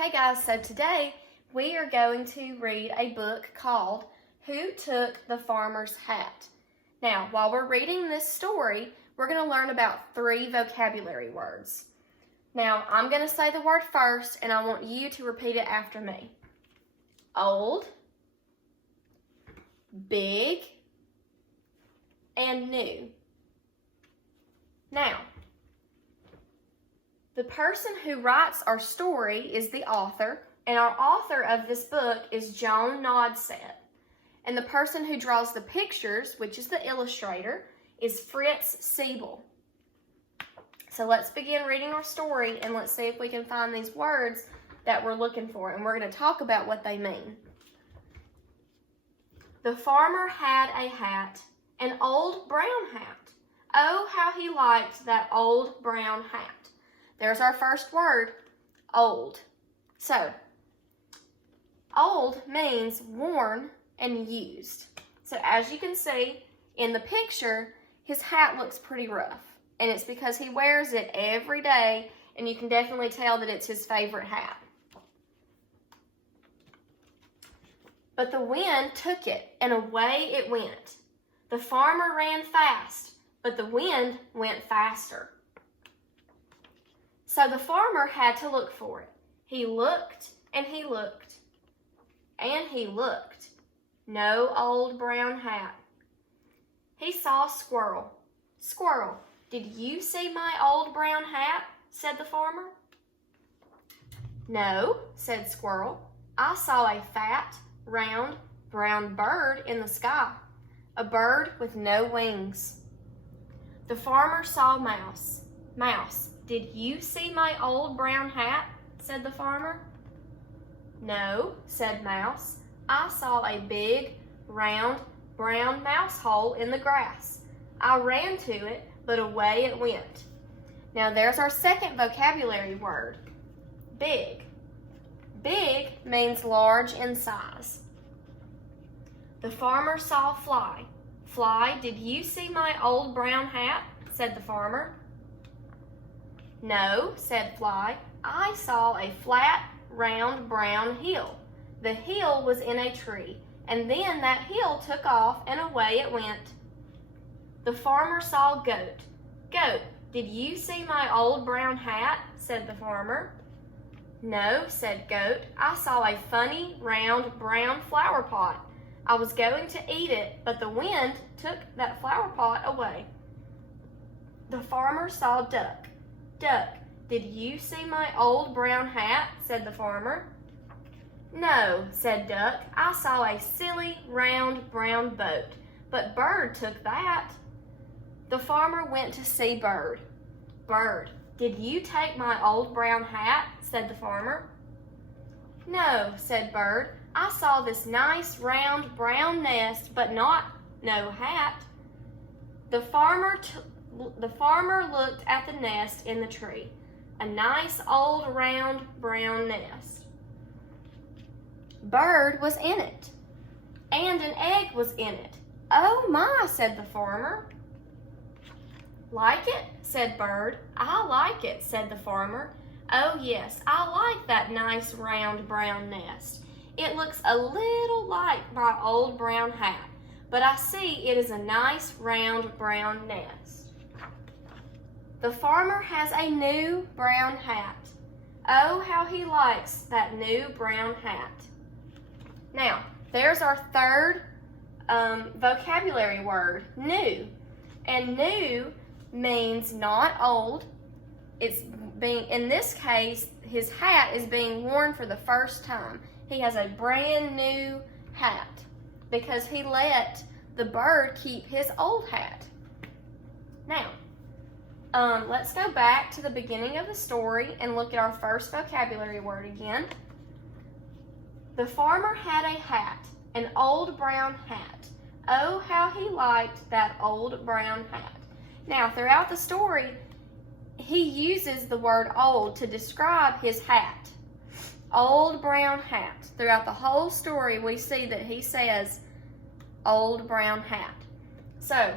Okay guys, so today we are going to read a book called Who Took the Farmer's Hat? Now, while we're reading this story, we're going to learn about 3 vocabulary words. Now, I'm going to say the word first, and I want you to repeat it after me. Old, big, and new. Now, the person who writes our story is the author, and our author of this book is Joan Nodset. And the person who draws the pictures, which is the illustrator, is Fritz Siebel. So let's begin reading our story, and let's see if we can find these words that we're looking for, and we're going to talk about what they mean. The farmer had a hat, an old brown hat. Oh, how he liked that old brown hat. There's our first word, old. So, old means worn and used. So as you can see in the picture, his hat looks pretty rough. And it's because he wears it every day, and you can definitely tell that it's his favorite hat. But the wind took it, and away it went. The farmer ran fast, but the wind went faster. So the farmer had to look for it. He looked and he looked and he looked. No old brown hat. He saw Squirrel. Squirrel, did you see my old brown hat? Said the farmer. No, said Squirrel. I saw a fat, round, brown bird in the sky. A bird with no wings. The farmer saw Mouse. Mouse, did you see my old brown hat? Said the farmer. No, said Mouse. I saw a big, round, brown mouse hole in the grass. I ran to it, but away it went. Now there's our second vocabulary word, big. Big means large in size. The farmer saw Fly. Fly, did you see my old brown hat? Said the farmer. No, said Fly. I saw a flat, round, brown hill. The hill was in a tree, and then that hill took off and away it went. The farmer saw Goat. Goat, did you see my old brown hat? Said the farmer. No, said Goat. I saw a funny, round, brown flower pot. I was going to eat it, but the wind took that flower pot away. The farmer saw Duck. Duck, did you see my old brown hat? Said the farmer. No, said Duck. I saw a silly, round, brown boat, but Bird took that. The farmer went to see Bird. Bird, did you take my old brown hat? Said the farmer. No, said Bird. I saw this nice, round, brown nest, but no hat. The farmer looked at the nest in the tree. A nice old round brown nest. Bird was in it, and an egg was in it. Oh my, said the farmer. Like it? Said Bird. I like it, said the farmer. Oh yes, I like that nice round brown nest. It looks a little like my old brown hat, but I see it is a nice round brown nest. The farmer has a new brown hat. Oh, how he likes that new brown hat. Now, there's our third vocabulary word, new. And new means not old. It's being, in this case, his hat is being worn for the first time. He has a brand new hat because he let the bird keep his old hat. Now, let's go back to the beginning of the story and look at our first vocabulary word again. The farmer had a hat, an old brown hat. Oh, how he liked that old brown hat. Now, throughout the story, he uses the word old to describe his hat. Old brown hat. Throughout the whole story, we see that he says old brown hat. So,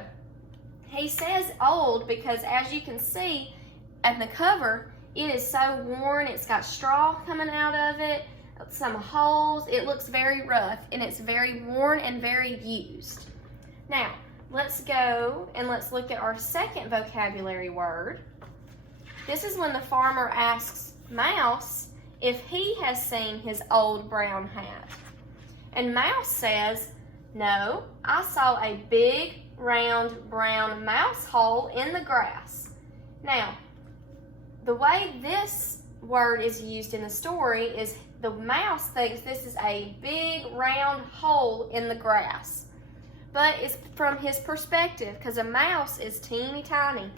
he says old because as you can see at the cover, It is so worn. It's got straw coming out of it, some holes. It looks very rough, and it's very worn and very used. Now, let's go and let's look at our second vocabulary word. This is when the farmer asks Mouse if he has seen his old brown hat. And Mouse says, "No, I saw a big, round, brown mouse hole in the grass." Now, the way this word is used in the story is the mouse thinks this is a big, round hole in the grass. But it's from his perspective, because a mouse is teeny tiny,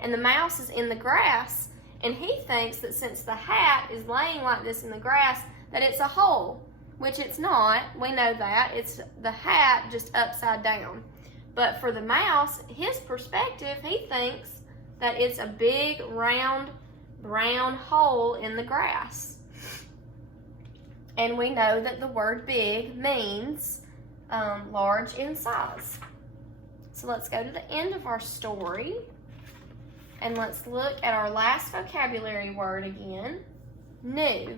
and the mouse is in the grass, and he thinks that since the hat is laying like this in the grass, that it's a hole, which it's not. We know that. It's the hat just upside down. But for the mouse, his perspective, he thinks that it's a big, round, brown hole in the grass. And we know that the word big means large in size. So let's go to the end of our story, and let's look at our last vocabulary word again, new.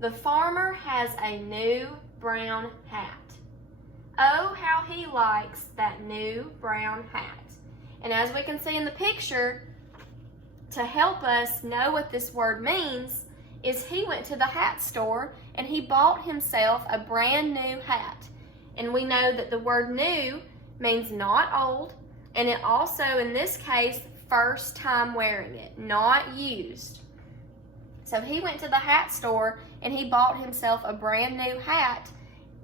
The farmer has a new brown hat. Oh, how he likes that new brown hat. And as we can see in the picture, to help us know what this word means, is he went to the hat store and he bought himself a brand new hat. And we know that the word new means not old, and it also, in this case, first time wearing it, not used. So he went to the hat store and he bought himself a brand new hat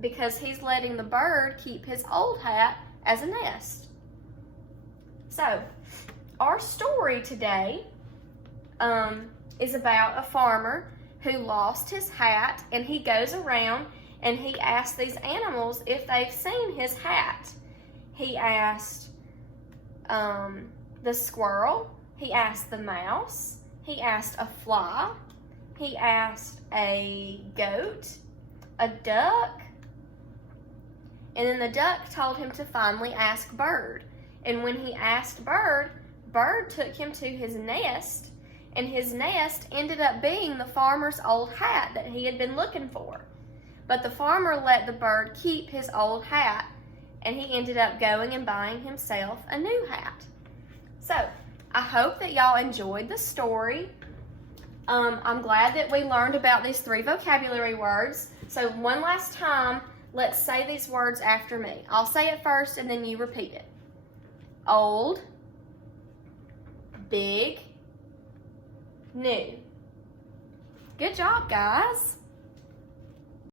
because he's letting the bird keep his old hat as a nest. So, our story today is about a farmer who lost his hat, and he goes around and he asks these animals if they've seen his hat. He asked the squirrel, he asked the mouse, he asked a fly, he asked a goat, a duck, and then the duck told him to finally ask Bird. And when he asked Bird, Bird took him to his nest, and his nest ended up being the farmer's old hat that he had been looking for. But the farmer let the bird keep his old hat, and he ended up going and buying himself a new hat. So, I hope that y'all enjoyed the story. I'm glad that we learned about these 3 vocabulary words. So one last time, let's say these words after me. I'll say it first and then you repeat it. Old, big, new. Good job, guys.